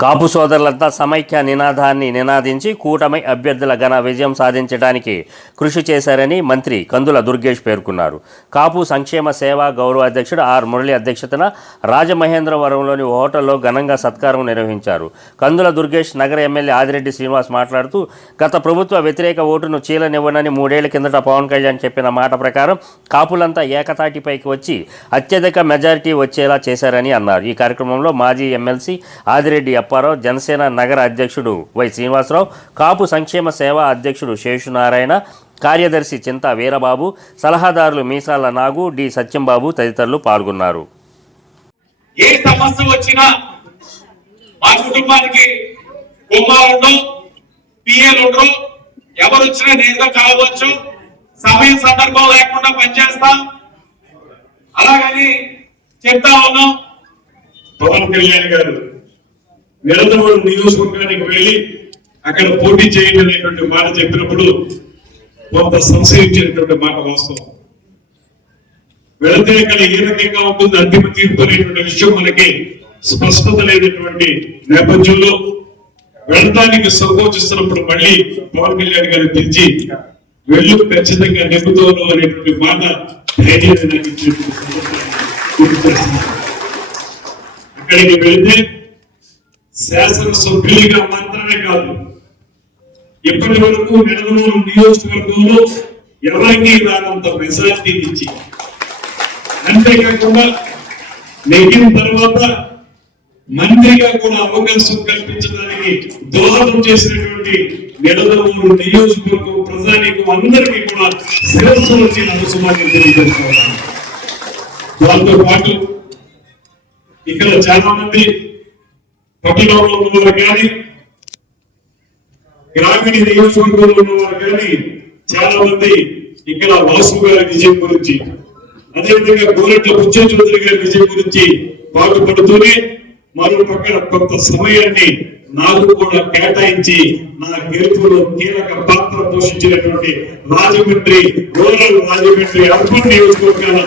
కాపు సోదరులంతా సమైక్య నినాదాన్ని నినాదించి కూటమి అభ్యర్థుల ఘన విజయం సాధించడానికి కృషి చేశారని మంత్రి కందుల దుర్గేష్ పేర్కొన్నారు. కాపు సంక్షేమ సేవా గౌరవ అధ్యక్షుడు ఆర్ మురళి అధ్యక్షతన రాజమహేంద్రవరంలోని ఓ హోటల్లో ఘనంగా సత్కారం నిర్వహించారు. కందుల దుర్గేష్ నగర ఎమ్మెల్యే ఆదిరెడ్డి శ్రీనివాస్ మాట్లాడుతూ గత ప్రభుత్వ వ్యతిరేక ఓటును చీలనివ్వనని మూడేళ్ళ కిందట పవన్ కళ్యాణ్ చెప్పిన మాట ప్రకారం కాపులంతా ఏకతాటిపైకి వచ్చి అత్యధిక మెజారిటీ వచ్చేలా చేశారని అన్నారు. ఈ కార్యక్రమంలో మాజీ ఎమ్మెల్సీ ఆదిరెడ్డి అప్పారావు జనసేన నగర అధ్యక్షుడు వై శ్రీనివాసరావు. కాపు సంక్షేమ సేవా అధ్యక్షుడు శేషునారాయణ కార్యదర్శి చింతా వీరబాబు సలహాదారులు మీసాల నాగు డి సత్యంబాబు తదితరులు పాల్గొన్నారు. ఏ సమస్య వచ్చినా మా కుటుంబానికి కుమారుడు పిఎలుండ్రు ఎవరు వచ్చినా నేరుగా కలవచ్చు సమయం సందర్భం లేకుండా పనిచేస్తాం. అలాగని చెప్తా ఉన్నాం. పవన్ కళ్యాణ్ గారు నిరంతరం నియోజకవర్గానికి వెళ్ళి అక్కడ పోటీ చేయండి అనేటువంటి మాట చెప్పినప్పుడు కొంత సంశయించినటువంటి మాట వాస్తవం. వెళితే ఇక్కడ ఏ రకంగా ఉంటుంది అంతిమ తీర్పు అనేటువంటి విషయం మనకి స్పష్టత లేనటువంటి నేపథ్యంలో వెళ్ళడానికి సంకోచిస్తున్నప్పుడు మళ్ళీ పవన్ కళ్యాణ్ గారు పిలిచి వెళ్ళు ఖచ్చితంగా నెగ్గుతాను అనేటువంటి మాట ధైర్యాన్ని నాకు అక్కడికి వెళితే శాసనసభ్యులుగా మాత్రమే కాదు ఇప్పటి వరకు నెలమూరు నియోజకవర్గంలో ఎవరికి రానంత మెజార్టీ ఇచ్చి అంతేకాకుండా నెగ్గిన తర్వాత మంత్రిగా కూడా అవకాశం కల్పించడానికి దోహదం చేసినటువంటి నెలమూరు నియోజకవర్గం ప్రజానికి అందరికీ కూడా శిరస్సు వచ్చి నమస్కారం తెలియజేస్తున్నాను. దాంతో పాటు ఇక్కడ చాలా మంది పట్టణంలో ఉన్నవారు కానీ గ్రామీణ నియోజకవర్గంలో ఉన్నవారు కానీ చాలా మంది ఇక్కడ వాసు గారి విజయం గురించి అదేవిధంగా గోరెట్ల బుచ్చే గారి విజయం గురించి బాగుపడుతూనే మరో పక్కన కొంత సమయాన్ని నాకు కూడా కేటాయించి నా గెలుపులో కీలక పాత్ర పోషించినటువంటి రాజమండ్రి రూరల్ రాజమండ్రి అర్బన్ నియోజకవర్గాల